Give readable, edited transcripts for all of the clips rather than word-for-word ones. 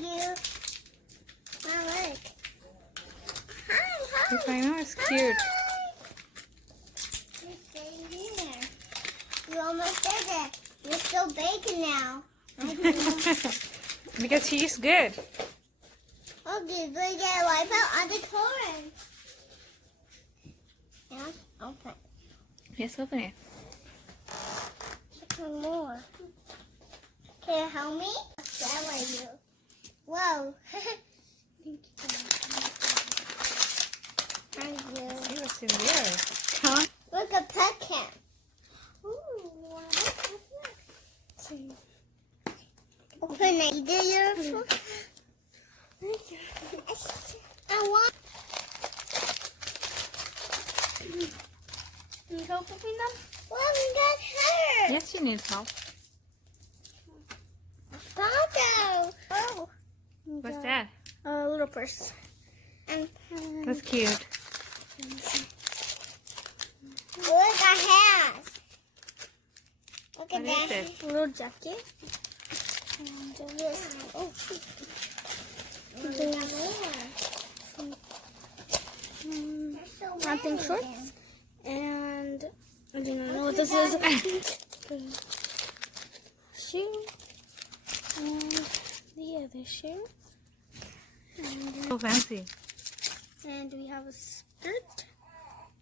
you. Now look. Hi. Yes, I know, it's cute. You stay here. You almost did it. You're so big now. Because she is good. Okay, go get a wipe out on the corn. Now open. Yes, open it. One more. Can you help me? That way you. Whoa. Thank you. See what's in there. Come. Look at pet camp. Ooh, open it. You do your food. I want. Can you help open them? Well, we got her. Yes, she needs help. Taco. Oh. What's that? A little purse. And That's cute. look, I have. Look at What is that. it? A little jacket. And this. Oh, There's so nothing many. shorts. And I do not know what this is. Shoe. And the other shoe. So fancy. And we have a skirt.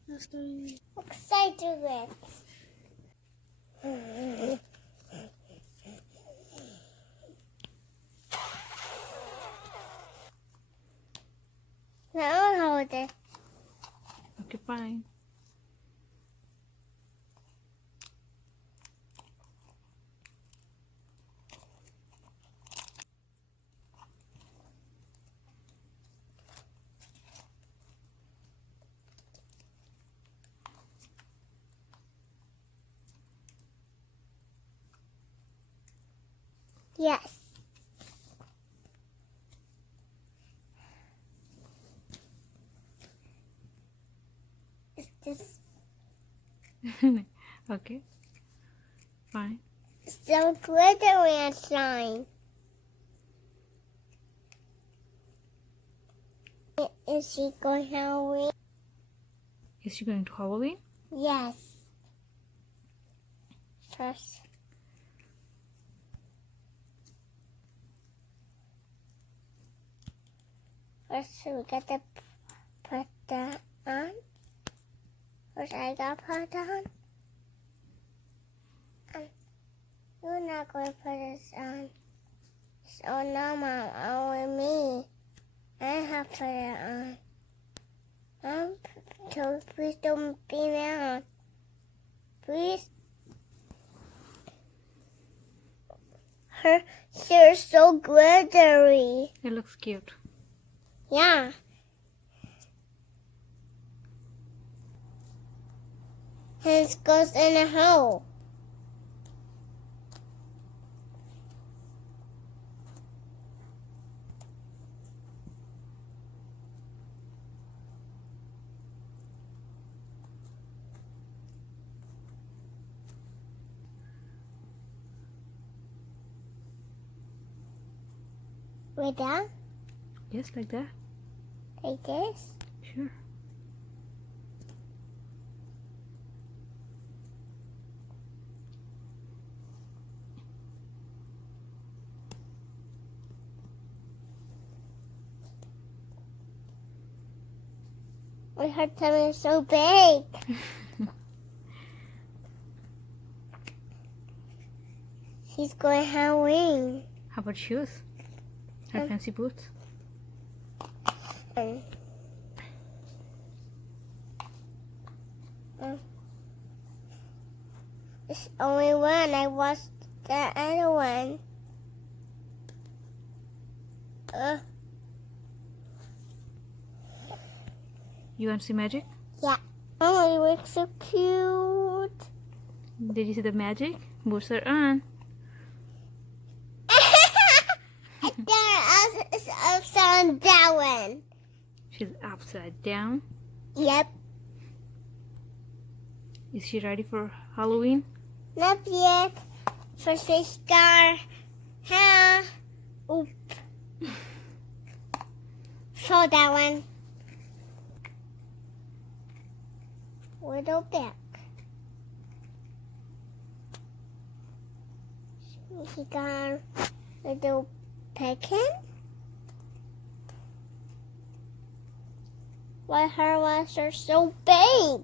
That's the Excited with. Now I'll hold it. Okay, fine. Yes. Is this Okay. Fine. so glittery and shine? Is she going Halloween? Is she going to Halloween? Yes. First. First, we got to put that on. First, I got put on. And you're not going to put this on. So no, Mom, only me. I have to put it on. Mom, so please don't be mad. Please. Her hair is so glittery. It looks cute. Yeah. His goes in a hole. Like that? Yes, like that. Like this? Sure. Her tummy is so big. She's going Halloween. How about shoes? Her fancy boots? And, it's only one. I watched the other one. You want to see magic? Yeah. Oh, you look so cute. Did you see the magic? Boots are on. It's upside down. She's upside down. Yep. Is she ready for Halloween? Not yet. First we start. Ha. Oop. saw that one. Little bit. He got a little pecan. Why her legs are so big?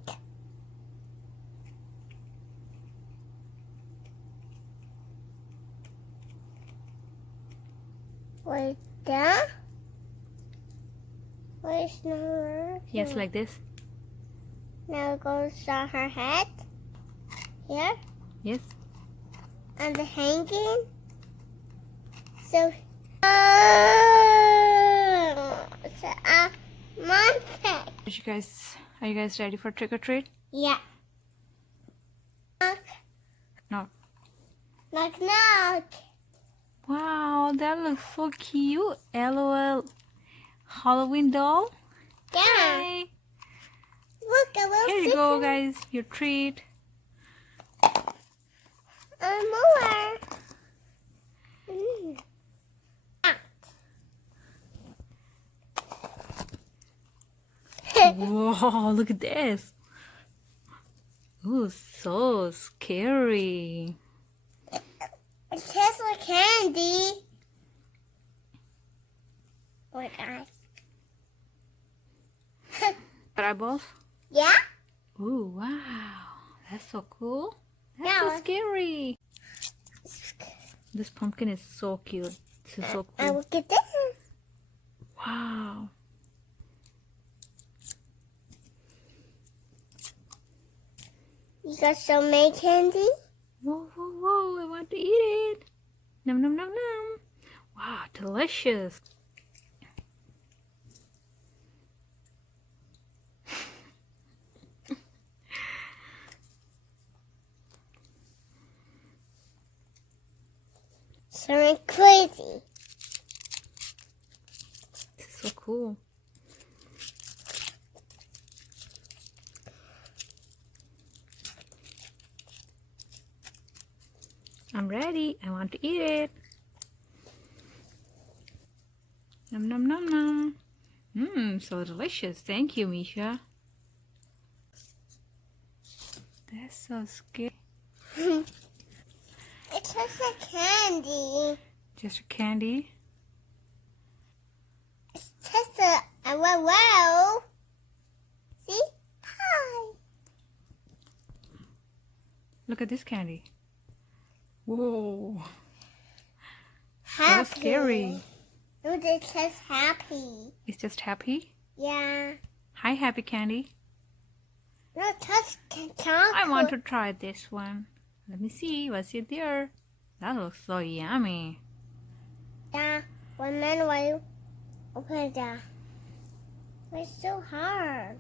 Like that? Why is not working? Yes, like this. Now it goes on her head. Here. Yes. And the hanging. So, my pet. Are you guys ready for trick or treat? Yeah. Knock, No. knock, knock. Wow, that looks so cute. L.O.L. Halloween doll. Yeah. Hi. Look, a little Here you go, guys. Your treat. More. Mm. Whoa, look at this. Ooh, so scary. It tastes like candy. Like ice. Eyeballs? Yeah? Ooh, wow. That's so cool. That's Yeah. so scary. This pumpkin is so cute. This is so And cool. look at this. Wow. You got so many candy? Whoa, whoa, whoa. I want to eat it. Nom, nom, nom, nom. Wow, delicious. So crazy. This is so cool. I'm ready. I want to eat it. Nom nom nom nom. Mmm, so delicious. Thank you, Misha. That's so scary. It's just a candy. Just a candy. It's just a wow. See? Hi. Look at this candy. Whoa. Happy. So scary. No, it says happy. It's just happy. Yeah. Hi, happy candy. No, touch chocolate. I want to try this one. Let me see. What's it there? That looks so yummy. Yeah. One minute while you open that. It's so hard.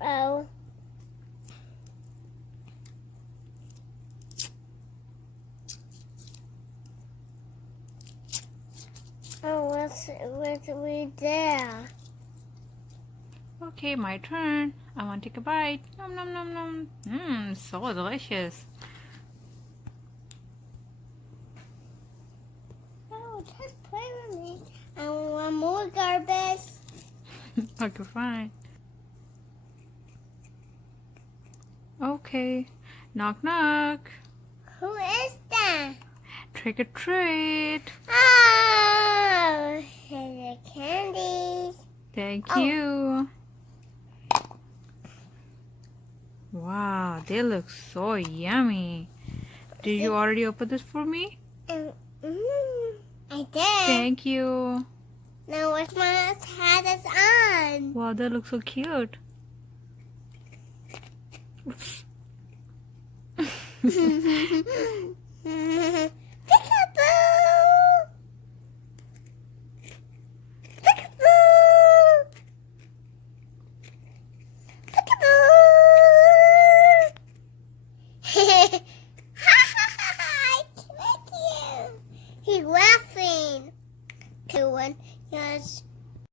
Oh. Oh, what's we there? Okay, my turn. I want to take a bite. Nom nom nom nom. Mmm, so delicious. Oh, just play with me. I want more garbage. Okay, fine. Okay. Knock knock. Who is that? Trick or treat. Oh, here's the candies. Thank Oh. you. Wow, they look so yummy. Did you already open this for me? I did. Thank you. Now what's my hat is on? Wow, that looks so cute. Oops.